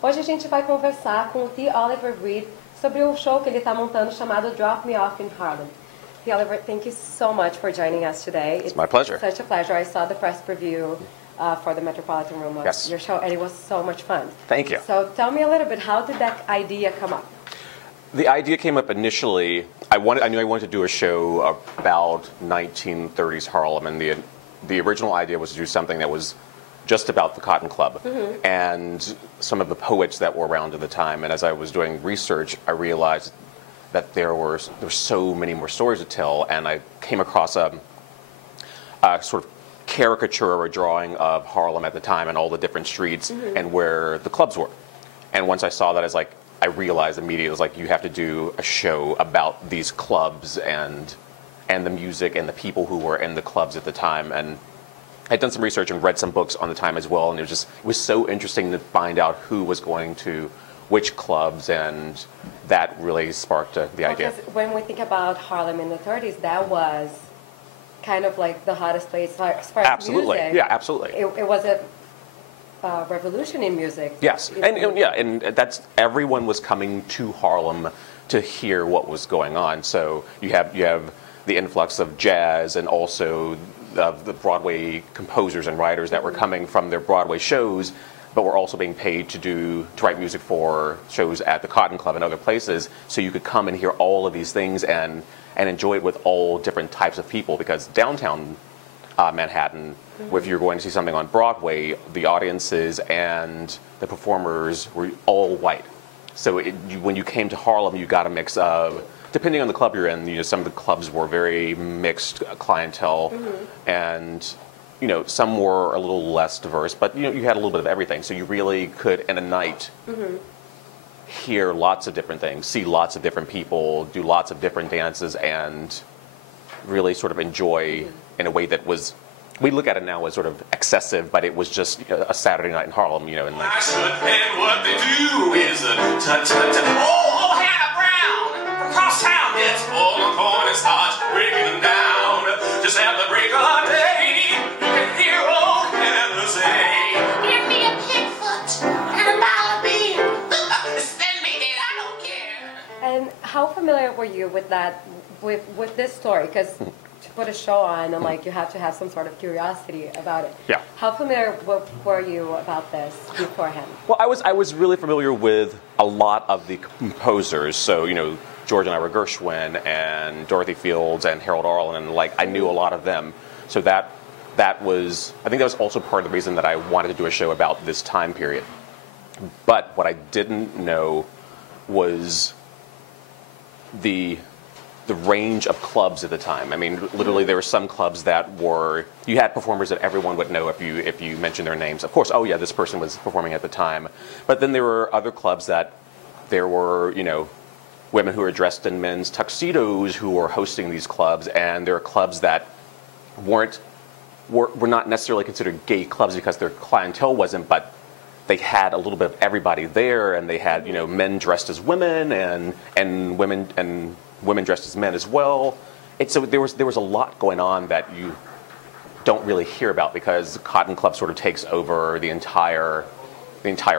Hoje a gente vai conversar com o T. Oliver Reid sobre o show que ele está montando chamado Drop Me Off in Harlem. T. Oliver, thank you so much for joining us today. It's my pleasure. Such a pleasure. I saw the press preview for the Metropolitan Room of your show, and it was so much fun. Thank you. So tell me a little bit, how did that idea come up? The idea came up initially, I knew I wanted to do a show about 1930s Harlem, and the original idea was to do something that was just about the Cotton Club and some of the poets that were around at the time. And as I was doing research, I realized that there were so many more stories to tell, and I came across a sort of caricature or a drawing of Harlem at the time and all the different streets and where the clubs were. And once I saw that, I realized immediately, it was like, you have to do a show about these clubs and the music and the people who were in the clubs at the time. And I'd done some research and read some books on the time as well, and it was so interesting to find out who was going to which clubs, and that really sparked the idea. Because when we think about Harlem in the 30s, that was kind of like the hottest place as far as music. Yeah, absolutely. It was a revolution in music. Yes, and that's, everyone was coming to Harlem to hear what was going on. So you have the influx of jazz and also the Broadway composers and writers that were coming from their Broadway shows, but were also being paid to write music for shows at the Cotton Club and other places. So you could come and hear all of these things and enjoy it with all different types of people, because downtown Manhattan, if you're going to see something on Broadway, the audiences and the performers were all white. So when you came to Harlem, you got a mix of, depending on the club you're in, some of the clubs were very mixed clientele, and some were a little less diverse, but you had a little bit of everything. So you really could, in a night, hear lots of different things, see lots of different people, do lots of different dances, and really sort of enjoy in a way that was, we look at it now as sort of excessive, but it was just a Saturday night in Harlem, and what they do is oh, Hannah Brown from cross town gets all the corn and starts breaking them down. Just at the break of day, you can hear old Hannah say, "Give me a pigfoot and a dollar bean. Send me it, I don't care." And how familiar were you with that, with this story? Because to put a show on, and you have to have some sort of curiosity about it. Yeah. How familiar were you about this beforehand? Well, I was really familiar with a lot of the composers. So George and Ira Gershwin and Dorothy Fields and Harold Arlen, and I knew a lot of them. So that was, I think that was also part of the reason that I wanted to do a show about this time period. But what I didn't know was the range of clubs at the time. I mean, literally, there were some clubs that were, you had performers that everyone would know if you mentioned their names. Of course, oh yeah, this person was performing at the time. But then there were other clubs that there were, women who were dressed in men's tuxedos who were hosting these clubs, and there are clubs that were not necessarily considered gay clubs because their clientele wasn't, but they had a little bit of everybody there, and they had men dressed as women and women dressed as men as well. So there was a lot going on that you don't really hear about, because the Cotton Club sort of takes over the entire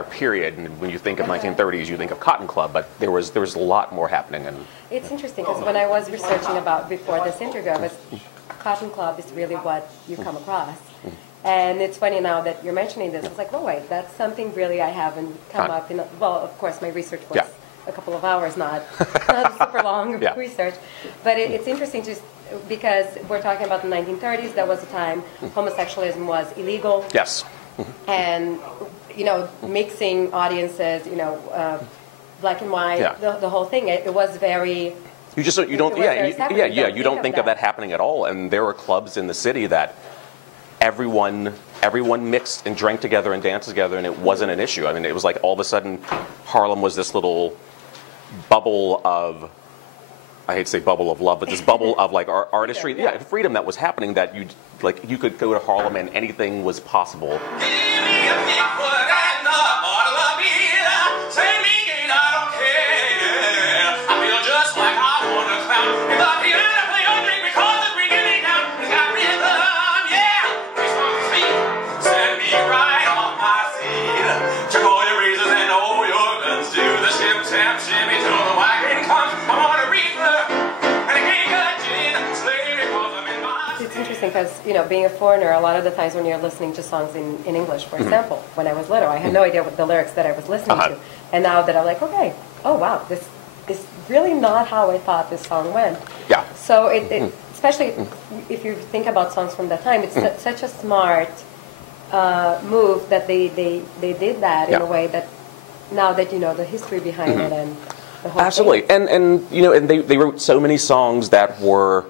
period. And when you think of 1930s, you think of Cotton Club, but there was a lot more happening. And it's interesting, because when I was researching before this interview, Cotton Club is really what you come across. And it's funny now that you're mentioning this. It's like, oh wait, that's something really I haven't come up in. Well, of course, my research was a couple of hours, not super long research. But it's interesting because we're talking about the 1930s. That was a time homosexualism was illegal. Yes. And mixing audiences, black and white, the whole thing. It was very. You don't think of that happening at all. And there were clubs in the city that everyone mixed and drank together and danced together, and it wasn't an issue. I mean, it was like all of a sudden Harlem was this little bubble of, I hate to say bubble of love, but this bubble of artistry, freedom that was happening, that you could go to Harlem and anything was possible. Check all your razors and send me to the wagon comes. I'm on a reefer, and I can't get gin. Slave because I'm in my It's interesting because, you know, being a foreigner, a lot of the times when you're listening to songs in English, for example, when I was little, I had no idea what the lyrics that I was listening to. And now that I'm like, okay, oh wow, this is really not how I thought this song went. Yeah. So especially if you think about songs from that time, it's such a smart move that they did that in a way that now that you know the history behind it and the whole Absolutely. thing. And you know, and they wrote so many songs that were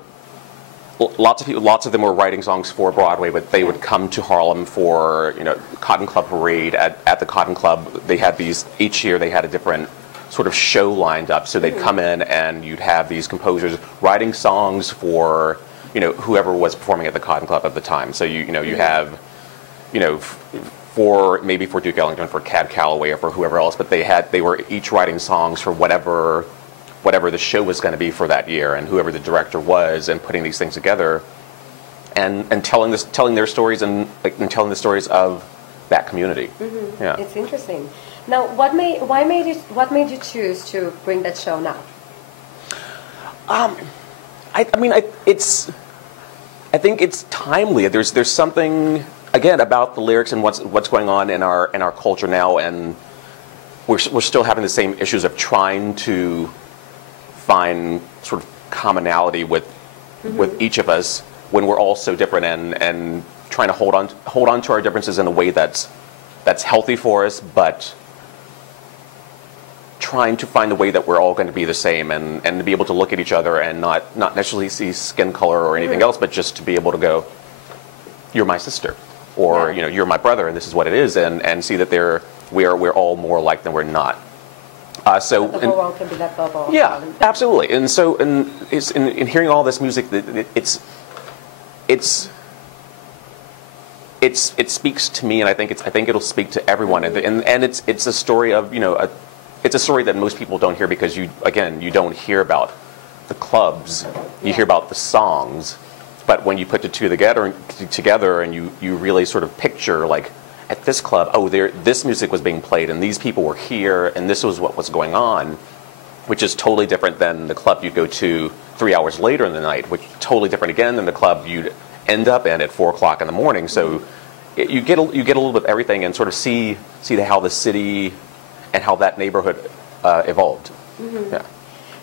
lots of them were writing songs for Broadway, but they would come to Harlem for, you know, Cotton Club Parade. At the Cotton Club, they had these, each year they had a different sort of show lined up. So they'd come in and you'd have these composers writing songs for, you know, whoever was performing at the Cotton Club at the time. So you have, you know, for Duke Ellington, for Cab Calloway, or for whoever else, but they were each writing songs for whatever the show was going to be for that year, and whoever the director was, and putting these things together, and telling their stories and telling the stories of that community. Yeah, it's interesting. Now, what made you choose to bring that show now? I think it's timely. There's something, again, about the lyrics and what's going on in our culture now, and we're still having the same issues of trying to find sort of commonality with each of us when we're all so different, and trying to hold on to our differences in a way that's healthy for us, but trying to find a way that we're all going to be the same, and to be able to look at each other and not necessarily see skin color or anything else, but just to be able to go, you're my sister, or you know, you're my brother, and this is what it is, and see that we're all more alike than we're not. So the whole world can be that bubble. Yeah, absolutely. And so, in hearing all this music, it speaks to me, and I think it'll speak to everyone. And it's a story of, you know, it's a story that most people don't hear, because you don't hear about the clubs, you hear about the songs, but when you put the two together and you really sort of picture, like, at this club, this music was being played, and these people were here, and this was what was going on, which is totally different than the club you'd go to 3 hours later in the night, which is totally different again than the club you'd end up in at 4 o'clock in the morning. So you get a little bit of everything, and sort of see how the city and how that neighborhood evolved. Yeah.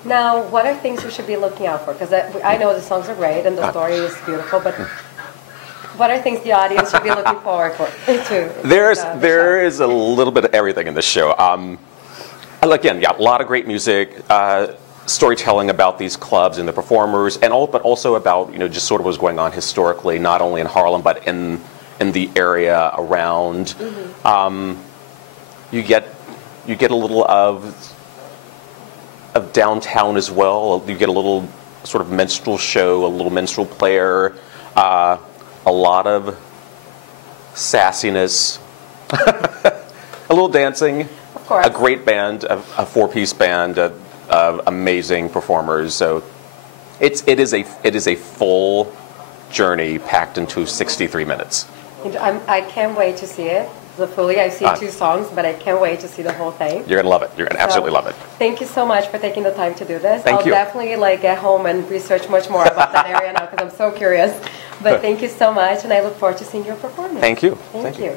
Now, what are things we should be looking out for? Because I know the songs are great and the story is beautiful, but what are things the audience should be looking forward to? There is a little bit of everything in this show. Again, a lot of great music, storytelling about these clubs and the performers, but also about, you know, just sort of what's going on historically, not only in Harlem but in the area around. You get a little of downtown as well. You get a little sort of minstrel show, a little minstrel player. A lot of sassiness, a little dancing, of course. A great band, a 4-piece band of amazing performers. So it is a full journey packed into 63 minutes. I can't wait to see it. Fully, I see 2 songs, but I can't wait to see the whole thing. You're gonna love it. You're gonna absolutely love it. Thank you so much for taking the time to do this. Thank you. I'll definitely get home and research much more about that area now, because I'm so curious. But thank you so much, and I look forward to seeing your performance. Thank you. Thank you.